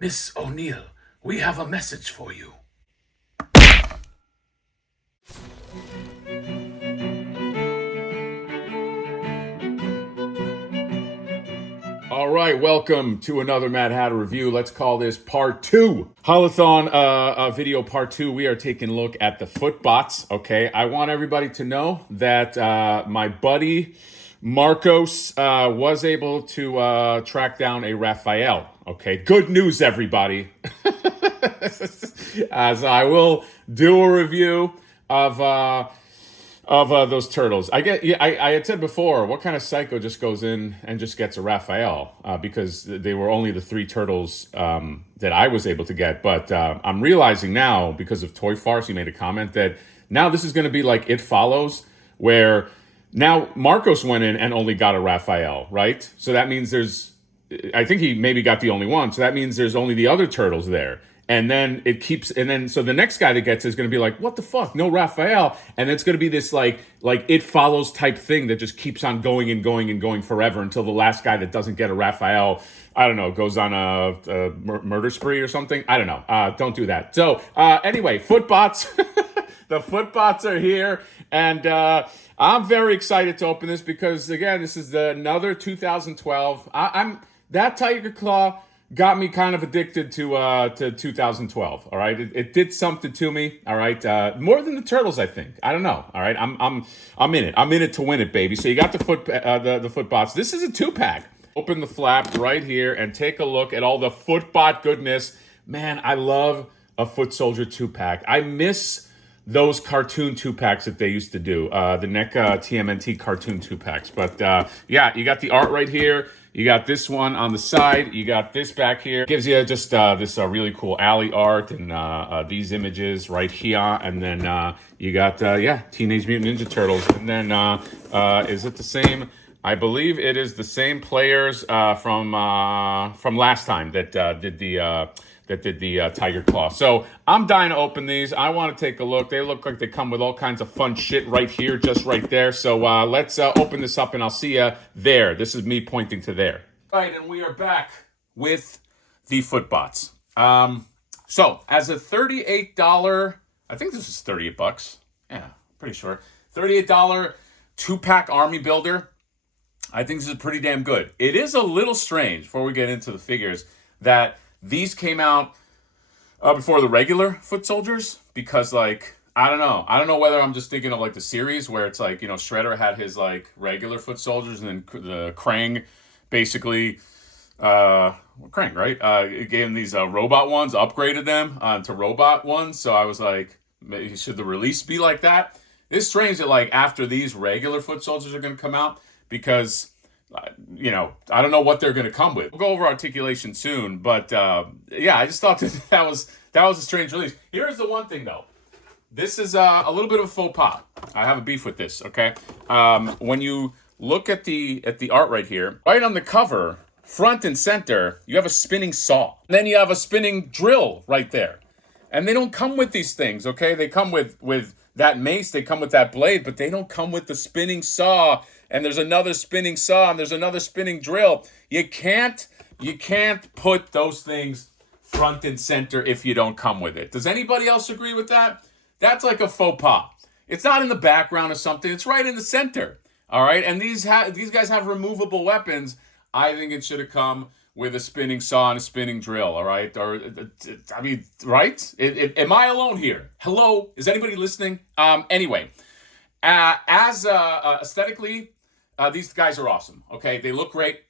Miss O'Neill, we have a message for you. All right, welcome to another Mad Hatter review. Let's call this part two. FALL-a-thon video part two. We are taking a look at the FOOTBOTs. Okay, I want everybody to know that my buddy Marcos was able to track down a Raphael. Okay, good news, everybody. As I will do a review of those turtles. I had said before, what kind of psycho just goes in and just gets a Raphael? Because they were only the three turtles that I was able to get. But I'm realizing now, because of Toy Farce, he made a comment that now this is going to be like It Follows, where now Marcos went in and only got a Raphael, right? So that means I think he maybe got the only one. So that means there's only the other turtles there. And then so the next guy that gets it is going to be like, what the fuck? No Raphael. And it's going to be this like It Follows type thing that just keeps on going and going and going forever until the last guy that doesn't get a Raphael, I don't know, goes on a murder spree or something. I don't know. Don't do that. So anyway, FOOTBOTs. The FOOTBOTs are here. And I'm very excited to open this because, again, this is another 2012. That Tiger Claw got me kind of addicted to 2012. All right, it did something to me. All right, more than the turtles, I think. I don't know. All right, I'm in it. I'm in it to win it, baby. So you got the FOOTBOTs. This is a 2-pack. Open the flap right here and take a look at all the FOOTBOT goodness. Man, I love a Foot Soldier 2-pack. I miss those cartoon 2-packs that they used to do. The NECA TMNT cartoon 2-packs. But yeah, you got the art right here. You got this one on the side. You got this back here. Gives you just this really cool alley art and these images right here. And then you got, Teenage Mutant Ninja Turtles. And then is it the same? I believe it is the same players from last time that did the Tiger Claw. So I'm dying to open these. I want to take a look. They look like they come with all kinds of fun shit right here, just right there. So let's open this up and I'll see you there. This is me pointing to there. All right, and we are back with the FOOTBOTs. So as a $38, I think this is $38. Yeah, pretty sure. $38 2-pack army builder. I think this is pretty damn good. It is a little strange, before we get into the figures, that these came out before the regular Foot Soldiers, because like, I don't know whether I'm just thinking of like the series where it's like, Shredder had his like regular Foot Soldiers and then the Krang basically, Krang, right? Gave him these robot ones, upgraded them to robot ones. So I was like, maybe should the release be like that? It's strange that like after these regular Foot Soldiers are going to come out, because I don't know what they're going to come with. We'll go over articulation soon, but yeah, I just thought that was a strange release. Here's the one thing though. This is a little bit of a faux pas. I have a beef with this. Okay, when you look at the art right here, right on the cover, front and center, you have a spinning saw. And then you have a spinning drill right there, and they don't come with these things. Okay, they come with that mace. They come with that blade, but they don't come with the spinning saw. And there's another spinning saw, and there's another spinning drill. You can't put those things front and center if you don't come with it. Does anybody else agree with that? That's like a faux pas. It's not in the background or something. It's right in the center. All right? And these guys have removable weapons. I think it should have come with a spinning saw and a spinning drill, all right? Or, I mean, right? Am I alone here? Hello? Is anybody listening? Anyway, as aesthetically, these guys are awesome, okay? They look great.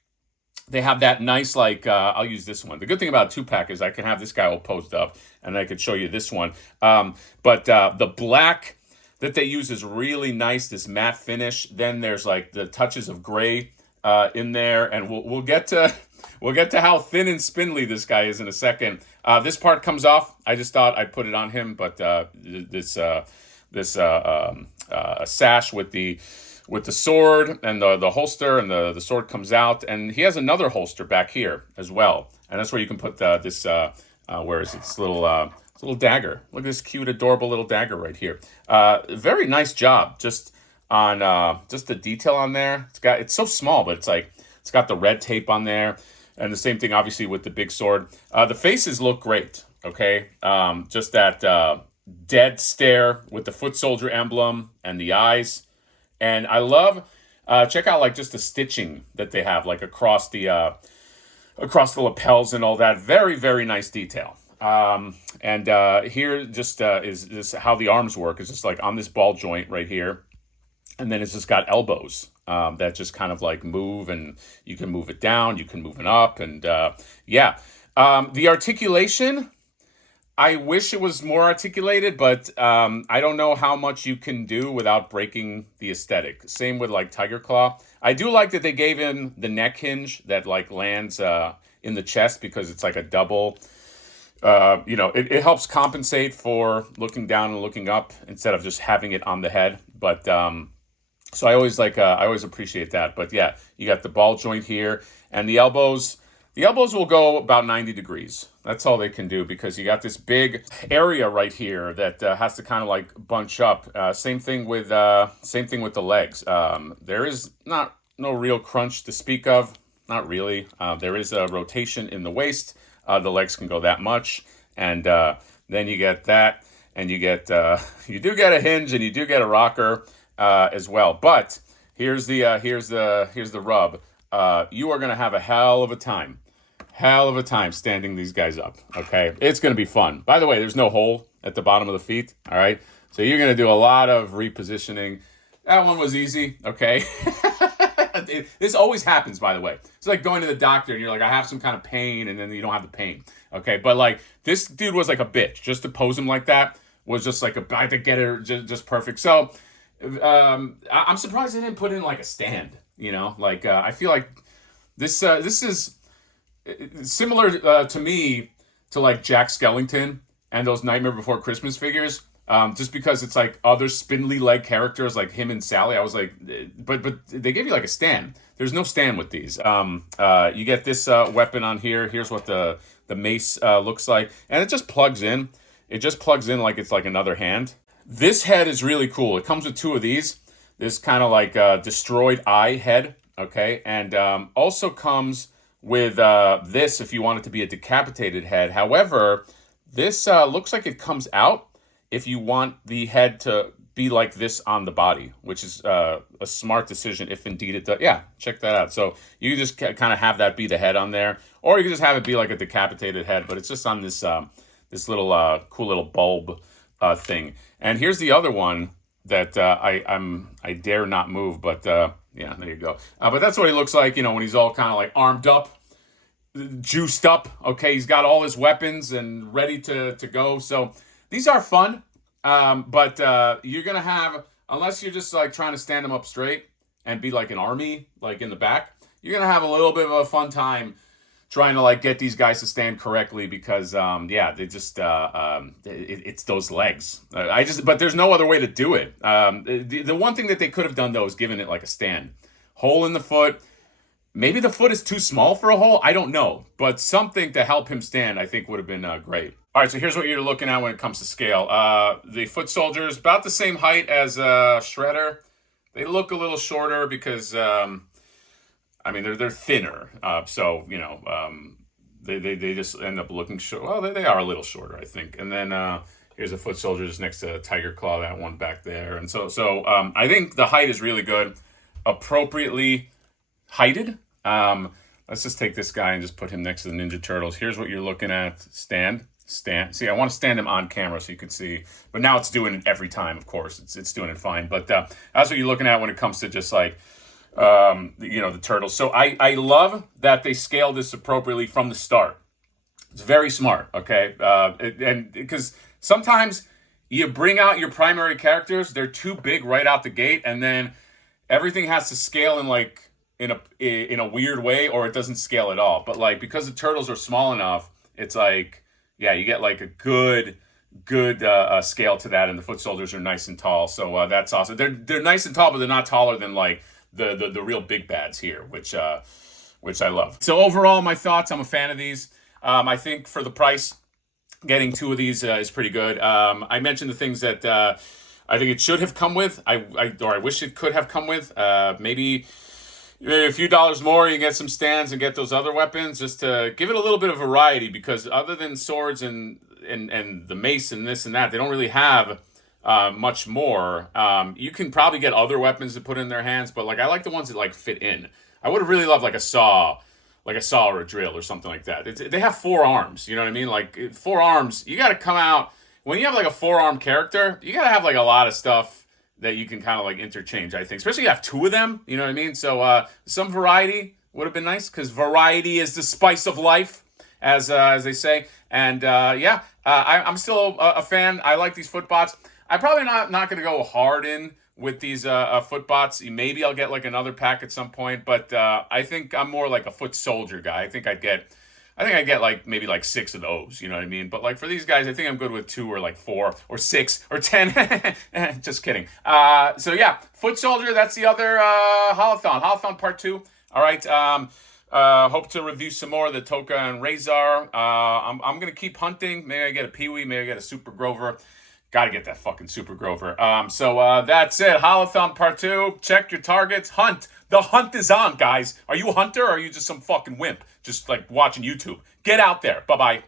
They have that nice, like, I'll use this one. The good thing about a 2-pack is I can have this guy all posed up, and I could show you this one. But the black that they use is really nice, this matte finish. Then there's, like, the touches of gray in there, and we'll get to how thin and spindly this guy is in a second. This part comes off. I just thought I'd put it on him, but this sash with the sword and the holster, and the sword comes out, and he has another holster back here as well, and that's where you can put this where is it? This little dagger. Look at this cute, adorable little dagger right here. Very nice job, just on just the detail on there. It's so small, but it's got the red tape on there. And the same thing, obviously, with the big sword. The faces look great, okay? Just that dead stare with the foot soldier emblem and the eyes. And I love, check out like just the stitching that they have, like across the lapels and all that. Very, very nice detail. And here just is how the arms work. It's just like on this ball joint right here. And then it's just got elbows that just kind of like move, and you can move it down, you can move it up. And yeah, the articulation, I wish it was more articulated, but I don't know how much you can do without breaking the aesthetic. Same with like Tiger Claw. I do like that they gave him the neck hinge that like lands in the chest, because it's like a double. It helps compensate for looking down and looking up instead of just having it on the head. But so I always appreciate that. But yeah, you got the ball joint here, and the elbows. The elbows will go about 90 degrees. That's all they can do, because you got this big area right here that has to kind of like bunch up. Same thing with the legs. There is no real crunch to speak of. Not really. There is a rotation in the waist. The legs can go that much, and then you get that, and you do get a hinge, and you do get a rocker as well. But here's the rub. You are gonna have a hell of a time standing these guys up. Okay, it's gonna be fun. By the way, there's no hole at the bottom of the feet. All right, so you're gonna do a lot of repositioning. That one was easy. Okay. This always happens, by the way. It's like going to the doctor and you're like, I have some kind of pain, and then you don't have the pain. Okay, but like this dude was like a bitch. Just to pose him like that was just like I had to get it just perfect. So I'm surprised they didn't put in like a stand. Like I feel like this is similar to me to like Jack Skellington and those Nightmare Before Christmas figures. Just because it's like other spindly leg characters like him and Sally. I was like, but they gave you like a stand. There's no stand with these. You get this weapon on here. Here's what the mace looks like. And it just plugs in. It just plugs in like it's like another hand. This head is really cool. It comes with two of these. This kind of like destroyed eye head. Okay. And also comes with this if you want it to be a decapitated head. However, this looks like it comes out if you want the head to be like this on the body, which is a smart decision if indeed it does. Yeah, check that out. So you can just kind of have that be the head on there, or you can just have it be like a decapitated head, but it's just on this this little cool little bulb thing. And here's the other one that I dare not move, but yeah, there you go. But that's what he looks like, when he's all kind of like armed up, juiced up. Okay, he's got all his weapons and ready to go. So these are fun, but you're going to have, unless you're just like trying to stand them up straight and be like an army, like in the back, you're going to have a little bit of a fun time trying to like get these guys to stand correctly, because, yeah, they just, it's those legs. But there's no other way to do it. The one thing that they could have done, though, is given it like a stand. Hole in the foot. Maybe the foot is too small for a hole. I don't know. But something to help him stand, I think, would have been great. All right, so here's what you're looking at when it comes to scale. The foot soldiers, about the same height as Shredder. They look a little shorter because, they're thinner. So, they just end up looking short. Well, they are a little shorter, I think. And then here's the foot soldiers next to Tiger Claw, that one back there. And so I think the height is really good. Appropriately heighted. Let's just take this guy and just put him next to the Ninja Turtles. Here's what you're looking at. Stand. See, I want to stand him on camera so you can see. But now it's doing it every time, of course. It's doing it fine. But that's what you're looking at when it comes to just like, the turtles. So I love that they scaled this appropriately from the start. It's very smart, okay? And because sometimes you bring out your primary characters, they're too big right out the gate, and then everything has to scale in a weird way, or it doesn't scale at all. But like, because the turtles are small enough, it's like, yeah, you get like a good scale to that, and the foot soldiers are nice and tall. So that's awesome. They're nice and tall, but they're not taller than like the real big bads here, which I love. So overall, my thoughts, I'm a fan of these. I think for the price, getting two of these is pretty good. I mentioned the things that I think it should have come with. I wish it could have come with. Maybe Maybe a few dollars more, you can get some stands and get those other weapons, just to give it a little bit of variety. Because other than swords and the mace and this and that, they don't really have much more. You can probably get other weapons to put in their hands, but like I like the ones that like fit in. I would have really loved like a saw or a drill or something like that. They have 4 arms, you know what I mean? Like 4 arms, you got to come out when you have like a 4-arm character. You got to have like a lot of stuff that you can kind of like interchange, I think. Especially if you have 2 of them, you know what I mean? So some variety would have been nice, because variety is the spice of life, as they say. And I'm still a fan. I like these FOOTBOTs. I'm probably not going to go hard in with these FOOTBOTs. Maybe I'll get like another pack at some point, but I think I'm more like a foot soldier guy. I think I get like maybe like 6 of those, you know what I mean? But like for these guys, I think I'm good with 2 or like 4 or 6 or 10. Just kidding. So yeah, Foot Soldier, that's the other FALL-a-thon. FALL-a-thon Part 2. All right. Hope to review some more of the Toka and Razor. I'm going to keep hunting. Maybe I get a Pee-wee. Maybe I get a Super Grover. Got to get that fucking Super Grover. So that's it. FALL-a-thon Part 2. Check your targets. Hunt. The hunt is on, guys. Are you a hunter, or are you just some fucking wimp just like watching YouTube? Get out there. Bye-bye.